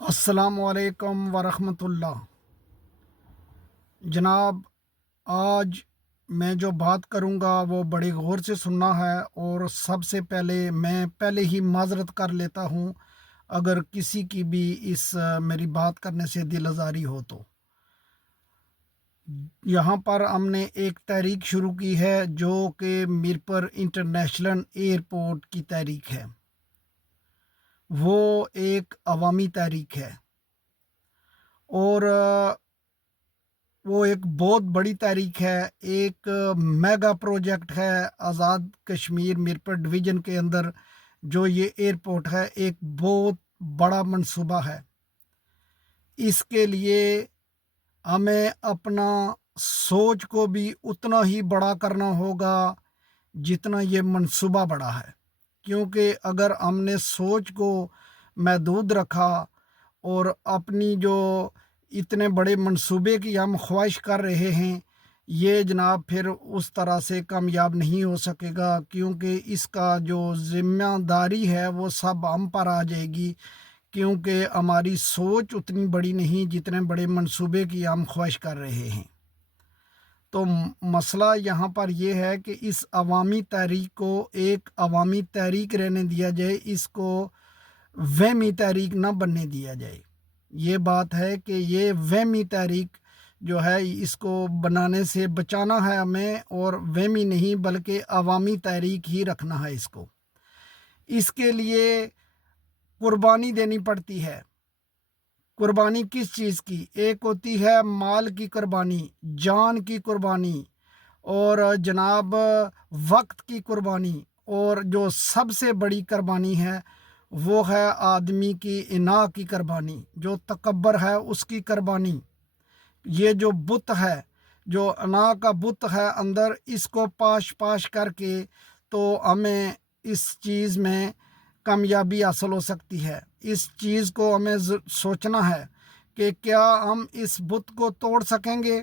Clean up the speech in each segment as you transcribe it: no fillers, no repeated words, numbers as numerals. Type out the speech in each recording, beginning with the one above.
السلام علیکم ورحمۃ اللہ جناب۔ آج میں جو بات کروں گا وہ بڑی غور سے سننا ہے، اور سب سے پہلے ہی معذرت کر لیتا ہوں اگر کسی کی بھی اس میری بات کرنے سے دل آزاری ہو تو۔ یہاں پر ہم نے ایک تحریک شروع کی ہے جو کہ میرپر انٹرنیشنل ایئرپورٹ کی تحریک ہے۔ وہ ایک عوامی تحریک ہے، اور وہ ایک بہت بڑی تحریک ہے، ایک میگا پروجیکٹ ہے آزاد کشمیر میرپور ڈویژن کے اندر۔ جو یہ ایئرپورٹ ہے ایک بہت بڑا منصوبہ ہے۔ اس کے لیے ہمیں اپنا سوچ کو بھی اتنا ہی بڑا کرنا ہوگا جتنا یہ منصوبہ بڑا ہے، کیونکہ اگر ہم نے سوچ کو محدود رکھا اور اپنی جو اتنے بڑے منصوبے کی ہم خواہش کر رہے ہیں، یہ جناب پھر اس طرح سے کامیاب نہیں ہو سکے گا، کیونکہ اس کا جو ذمہ داری ہے وہ سب ہم پر آ جائے گی، کیونکہ ہماری سوچ اتنی بڑی نہیں جتنے بڑے منصوبے کی ہم خواہش کر رہے ہیں۔ تو مسئلہ یہاں پر یہ ہے کہ اس عوامی تحریک کو ایک عوامی تحریک رہنے دیا جائے، اس کو وہمی تحریک نہ بننے دیا جائے۔ یہ بات ہے کہ یہ وہمی تحریک جو ہے اس کو بنانے سے بچانا ہے ہمیں، اور وہمی نہیں بلکہ عوامی تحریک ہی رکھنا ہے اس کو۔ اس کے لیے قربانی دینی پڑتی ہے۔ قربانی کس چیز کی؟ ایک ہوتی ہے مال کی قربانی، جان کی قربانی، اور جناب وقت کی قربانی، اور جو سب سے بڑی قربانی ہے وہ ہے آدمی کی انا کی قربانی، جو تکبر ہے اس کی قربانی۔ یہ جو بت ہے، جو انا کا بت ہے اندر، اس کو پاش کر کے تو ہمیں اس چیز میں کامیابی حاصل ہو سکتی ہے۔ اس چیز کو ہمیں سوچنا ہے کہ کیا ہم اس بت کو توڑ سکیں گے،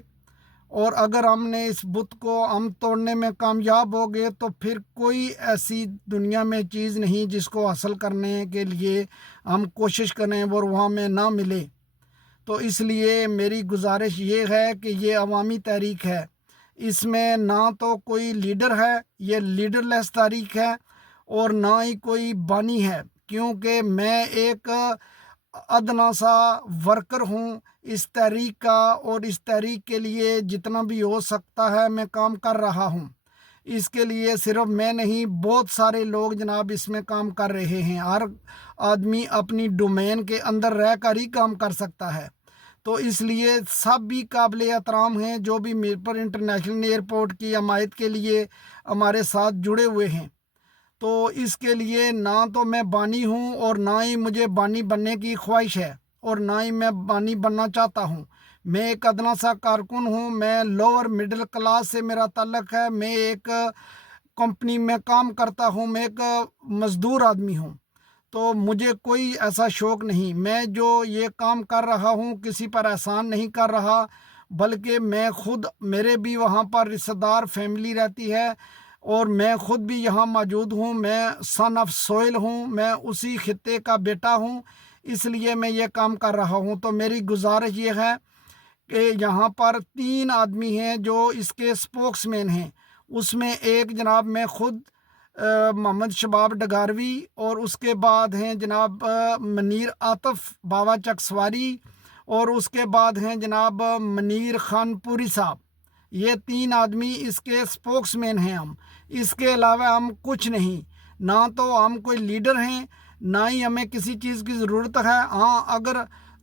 اور اگر ہم نے اس بت کو ہم توڑنے میں کامیاب ہو گئے تو پھر کوئی ایسی دنیا میں چیز نہیں جس کو حاصل کرنے کے لیے ہم کوشش کریں اور وہ ہمیں نہ ملے۔ تو اس لیے میری گزارش یہ ہے کہ یہ عوامی تحریک ہے، اس میں نہ تو کوئی لیڈر ہے، یہ لیڈر لیس تحریک ہے، اور نہ ہی کوئی بانی ہے، کیونکہ میں ایک ادنا سا ورکر ہوں اس تحریک کا، اور اس تحریک کے لیے جتنا بھی ہو سکتا ہے میں کام کر رہا ہوں۔ اس کے لیے صرف میں نہیں، بہت سارے لوگ جناب اس میں کام کر رہے ہیں۔ ہر آدمی اپنی ڈومین کے اندر رہ کر ہی کام کر سکتا ہے، تو اس لیے سب بھی قابل احترام ہیں جو بھی میرپور انٹرنیشنل ایئرپورٹ کی حمایت کے لیے ہمارے ساتھ جڑے ہوئے ہیں۔ تو اس کے لیے نہ تو میں بانی ہوں اور نہ ہی مجھے بانی بننے کی خواہش ہے، اور نہ ہی میں بانی بننا چاہتا ہوں۔ میں ایک ادنا سا کارکن ہوں، میں لوور مڈل کلاس سے میرا تعلق ہے، میں ایک کمپنی میں کام کرتا ہوں، میں ایک مزدور آدمی ہوں۔ تو مجھے کوئی ایسا شوق نہیں، میں جو یہ کام کر رہا ہوں کسی پر احسان نہیں کر رہا، بلکہ میں خود، میرے بھی وہاں پر رشتہ دار فیملی رہتی ہے، اور میں خود بھی یہاں موجود ہوں۔ میں سن آف سوئل ہوں، میں اسی خطے کا بیٹا ہوں، اس لیے میں یہ کام کر رہا ہوں۔ تو میری گزارش یہ ہے کہ یہاں پر 3 آدمی ہیں جو اس کے سپوکس مین ہیں۔ اس میں ایک جناب میں خود محمد شباب ڈگاروی، اور اس کے بعد ہیں جناب منیر عاطف باوا چک سواری، اور اس کے بعد ہیں جناب منیر خان پوری صاحب۔ یہ 3 آدمی اس کے سپوکس مین ہیں ہم۔ اس کے علاوہ ہم کچھ نہیں، نہ تو ہم کوئی لیڈر ہیں، نہ ہی ہمیں کسی چیز کی ضرورت ہے۔ ہاں، اگر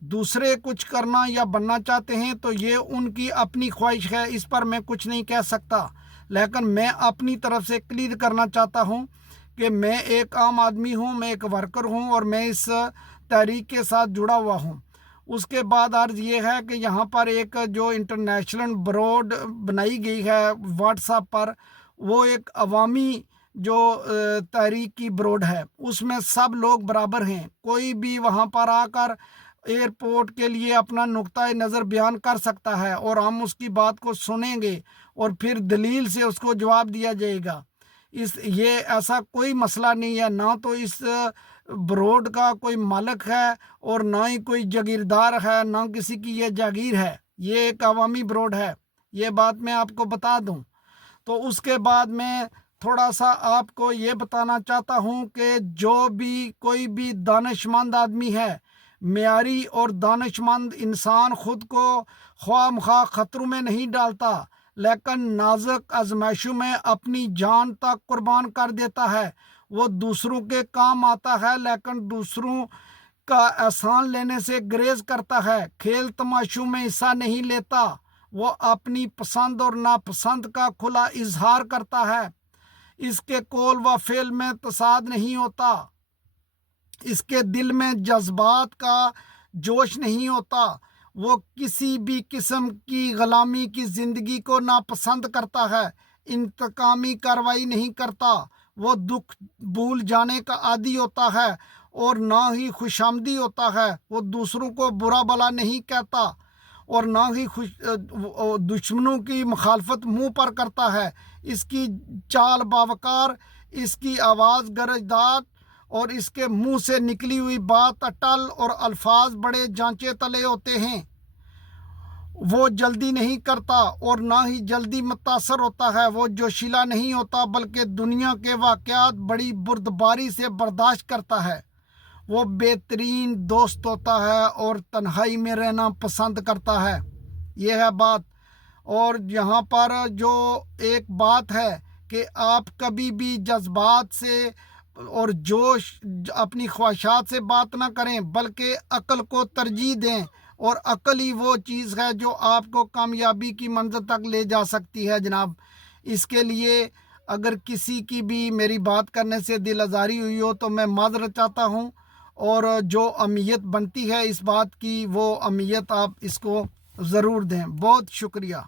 دوسرے کچھ کرنا یا بننا چاہتے ہیں تو یہ ان کی اپنی خواہش ہے، اس پر میں کچھ نہیں کہہ سکتا، لیکن میں اپنی طرف سے کلیئر کرنا چاہتا ہوں کہ میں ایک عام آدمی ہوں، میں ایک ورکر ہوں، اور میں اس تحریک کے ساتھ جڑا ہوا ہوں۔ اس کے بعد عرض یہ ہے کہ یہاں پر ایک جو انٹرنیشنل بروڈ بنائی گئی ہے واٹس ایپ پر، وہ ایک عوامی جو تحریک کی بروڈ ہے، اس میں سب لوگ برابر ہیں۔ کوئی بھی وہاں پر آ کر ایئرپورٹ کے لیے اپنا نقطۂ نظر بیان کر سکتا ہے، اور ہم اس کی بات کو سنیں گے، اور پھر دلیل سے اس کو جواب دیا جائے گا۔ یہ ایسا کوئی مسئلہ نہیں ہے، نہ تو اس بروڈ کا کوئی مالک ہے اور نہ ہی کوئی جاگیردار ہے، نہ کسی کی یہ جاگیر ہے، یہ ایک عوامی بروڈ ہے، یہ بات میں آپ کو بتا دوں۔ تو اس کے بعد میں تھوڑا سا آپ کو یہ بتانا چاہتا ہوں کہ جو بھی کوئی بھی دانش مند آدمی ہے، معیاری اور دانش مند انسان خود کو خواہ مخواہ خطروں میں نہیں ڈالتا، لیکن نازک آزمائشوں میں اپنی جان تک قربان کر دیتا ہے۔ وہ دوسروں کے کام آتا ہے لیکن دوسروں کا احسان لینے سے گریز کرتا ہے، کھیل تماشوں میں حصہ نہیں لیتا، وہ اپنی پسند اور ناپسند کا کھلا اظہار کرتا ہے، اس کے قول و فعل میں تصاد نہیں ہوتا، اس کے دل میں جذبات کا جوش نہیں ہوتا، وہ کسی بھی قسم کی غلامی کی زندگی کو ناپسند کرتا ہے، انتقامی کارروائی نہیں کرتا، وہ دکھ بھول جانے کا عادی ہوتا ہے اور نہ ہی خوشامدی ہوتا ہے، وہ دوسروں کو برا بھلا نہیں کہتا اور نہ ہی دشمنوں کی مخالفت منہ پر کرتا ہے، اس کی چال باوقار، اس کی آواز گرجدار اور اس کے منہ سے نکلی ہوئی بات اٹل اور الفاظ بڑے جانچے تلے ہوتے ہیں، وہ جلدی نہیں کرتا اور نہ ہی جلدی متاثر ہوتا ہے، وہ جوشیلا نہیں ہوتا بلکہ دنیا کے واقعات بڑی بردباری سے برداشت کرتا ہے، وہ بہترین دوست ہوتا ہے اور تنہائی میں رہنا پسند کرتا ہے، یہ ہے بات۔ اور یہاں پر جو ایک بات ہے کہ آپ کبھی بھی جذبات سے اور جوش اپنی خواہشات سے بات نہ کریں بلکہ عقل کو ترجیح دیں، اور عقل ہی وہ چیز ہے جو آپ کو کامیابی کی منزل تک لے جا سکتی ہے جناب۔ اس کے لیے اگر کسی کی بھی میری بات کرنے سے دل آزاری ہوئی ہو تو میں معذرت چاہتا ہوں، اور جو اہمیت بنتی ہے اس بات کی وہ اہمیت آپ اس کو ضرور دیں۔ بہت شکریہ۔